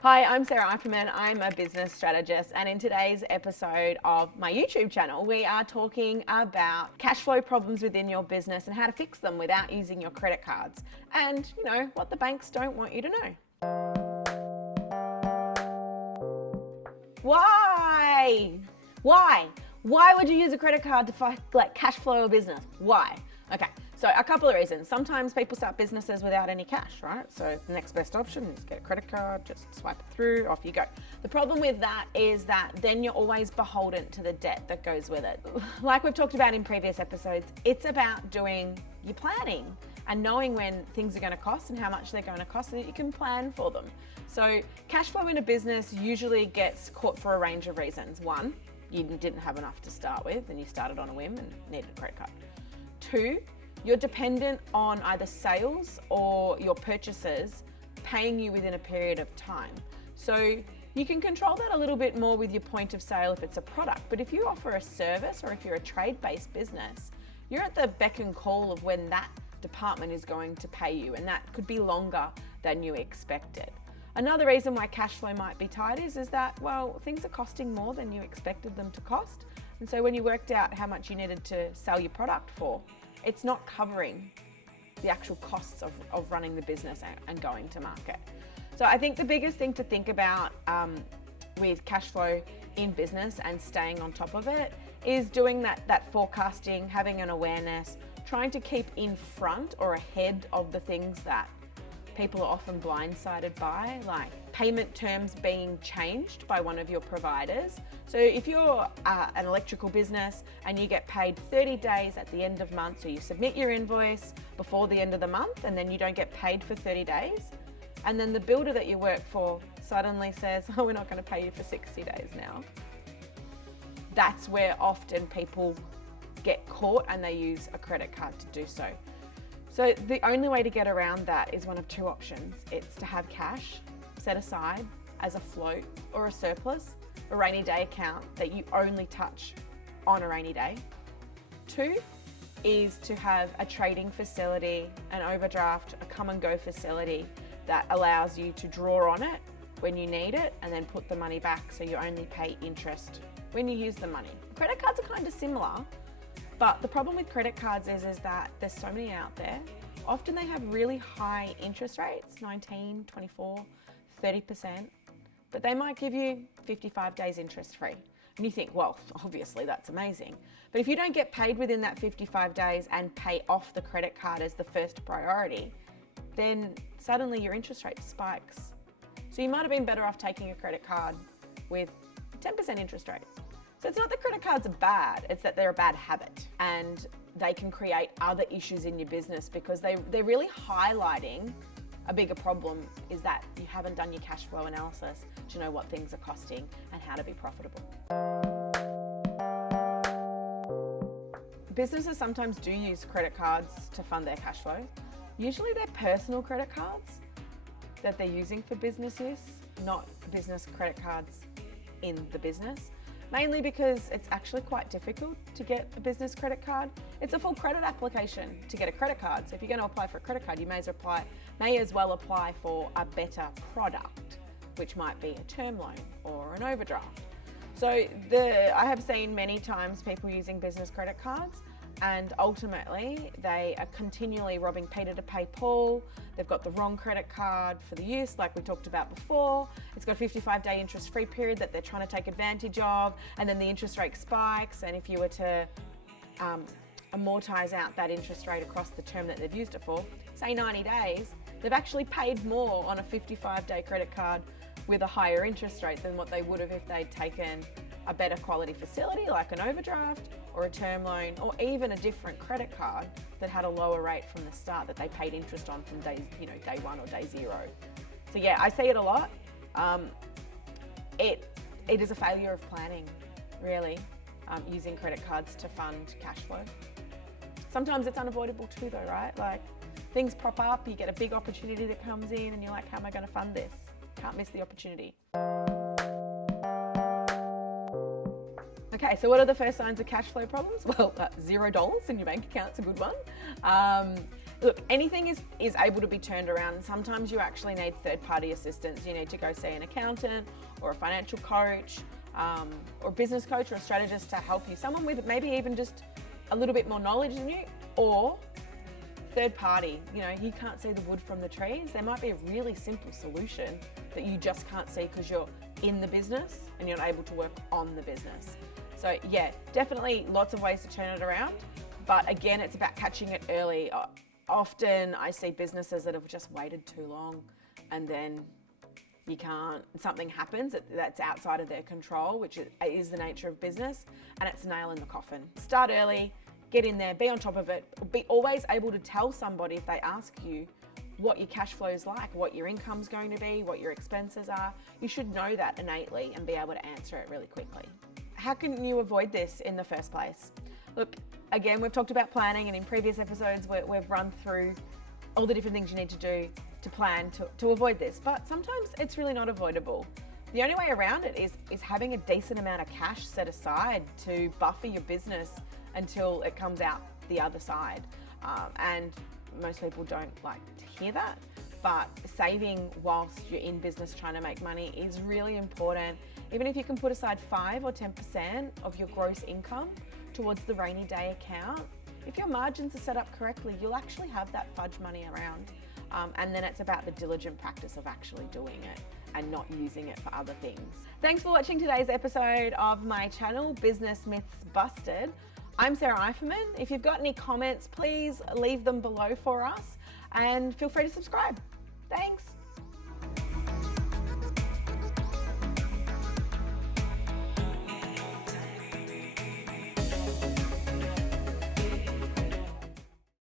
Hi, I'm Sarah Eiferman. I'm a business strategist, and in today's episode of my YouTube channel, we are talking about cash flow problems within your business and how to fix them without using your credit cards, and what the banks don't want you to know. Why? Why would you use a credit card to cash flow a business? Why? Okay, so a couple of reasons. Sometimes people start businesses without any cash, right? So the next best option is get a credit card, just swipe it through, off you go. The problem with that is that then you're always beholden to the debt that goes with it. Like we've talked about in previous episodes, it's about doing your planning and knowing when things are going to cost and how much they're going to cost so that you can plan for them. So cash flow in a business usually gets caught for a range of reasons. One, you didn't have enough to start with and you started on a whim and needed a credit card. Two, you're dependent on either sales or your purchasers paying you within a period of time. So you can control that a little bit more with your point of sale if it's a product. But if you offer a service or if you're a trade-based business, you're at the beck and call of when that department is going to pay you, and that could be longer than you expected. Another reason why cash flow might be tight is that, well, things are costing more than you expected them to cost. And so when you worked out how much you needed to sell your product for, it's not covering the actual costs of running the business and going to market. So I think the biggest thing to think about with cash flow in business and staying on top of it is doing that forecasting, having an awareness, trying to keep in front or ahead of the things that people are often blindsided by, like payment terms being changed by one of your providers. So if you're an electrical business and you get paid 30 days at the end of month, so you submit your invoice before the end of the month and then you don't get paid for 30 days, and then the builder that you work for suddenly says, oh, we're not going to pay you for 60 days now. That's where often people get caught and they use a credit card to do so. So the only way to get around that is one of two options. It's to have cash set aside as a float or a surplus, a rainy day account that you only touch on a rainy day. Two is to have a trading facility, an overdraft, a come and go facility that allows you to draw on it when you need it and then put the money back so you only pay interest when you use the money. Credit cards are kind of similar. But the problem with credit cards is that there's so many out there. Often they have really high interest rates, 19, 24, 30%, but they might give you 55 days interest free. And you think, well, obviously that's amazing. But if you don't get paid within that 55 days and pay off the credit card as the first priority, then suddenly your interest rate spikes. So you might have been better off taking a credit card with 10% interest rate. So it's not that credit cards are bad, it's that they're a bad habit and they can create other issues in your business because they're really highlighting a bigger problem is that you haven't done your cash flow analysis to know what things are costing and how to be profitable. Businesses sometimes do use credit cards to fund their cash flow. Usually they're personal credit cards that they're using for business use, not business credit cards in the business. Mainly because it's actually quite difficult to get a business credit card. It's a full credit application to get a credit card. So if you're going to apply for a credit card, you may as well apply for a better product, which might be a term loan or an overdraft. So I have seen many times people using business credit cards, and ultimately they are continually robbing Peter to pay Paul. They've got the wrong credit card for the use, like we talked about before. It's got a 55-day interest-free period that they're trying to take advantage of, and then the interest rate spikes, and if you were to amortize out that interest rate across the term that they've used it for, say 90 days, they've actually paid more on a 55-day credit card with a higher interest rate than what they would have if they'd taken a better quality facility like an overdraft or a term loan, or even a different credit card that had a lower rate from the start that they paid interest on from day one or day zero. So yeah, I see it a lot. It is a failure of planning, really, using credit cards to fund cash flow. Sometimes it's unavoidable too though, right? Like things prop up, you get a big opportunity that comes in and you're like, how am I going to fund this? Can't miss the opportunity. Okay, so what are the first signs of cash flow problems? Well, $0 in your bank account's a good one. Look, anything is able to be turned around. Sometimes you actually need third-party assistance. You need to go see an accountant or a financial coach or a business coach or a strategist to help you. Someone with maybe even just a little bit more knowledge than you, or third party. You can't see the wood from the trees. There might be a really simple solution that you just can't see because you're in the business and you're not able to work on the business. So yeah, definitely lots of ways to turn it around. But again, it's about catching it early. Often I see businesses that have just waited too long, and then something happens that's outside of their control, which is the nature of business, and it's a nail in the coffin. Start early, get in there, be on top of it, be always able to tell somebody if they ask you what your cash flow is like, what your income's going to be, what your expenses are. You should know that innately and be able to answer it really quickly. How can you avoid this in the first place? Look, again, we've talked about planning, and in previous episodes we've run through all the different things you need to do to plan to avoid this, but sometimes it's really not avoidable. The only way around it is having a decent amount of cash set aside to buffer your business until it comes out the other side. And most people don't like to hear that, but saving whilst you're in business trying to make money is really important. Even if you can put aside 5 or 10% of your gross income towards the rainy day account, if your margins are set up correctly, you'll actually have that fudge money around. And then it's about the diligent practice of actually doing it and not using it for other things. Thanks for watching today's episode of my channel, Business Myths Busted. I'm Sarah Eiferman. If you've got any comments, please leave them below for us, and feel free to subscribe. Thanks.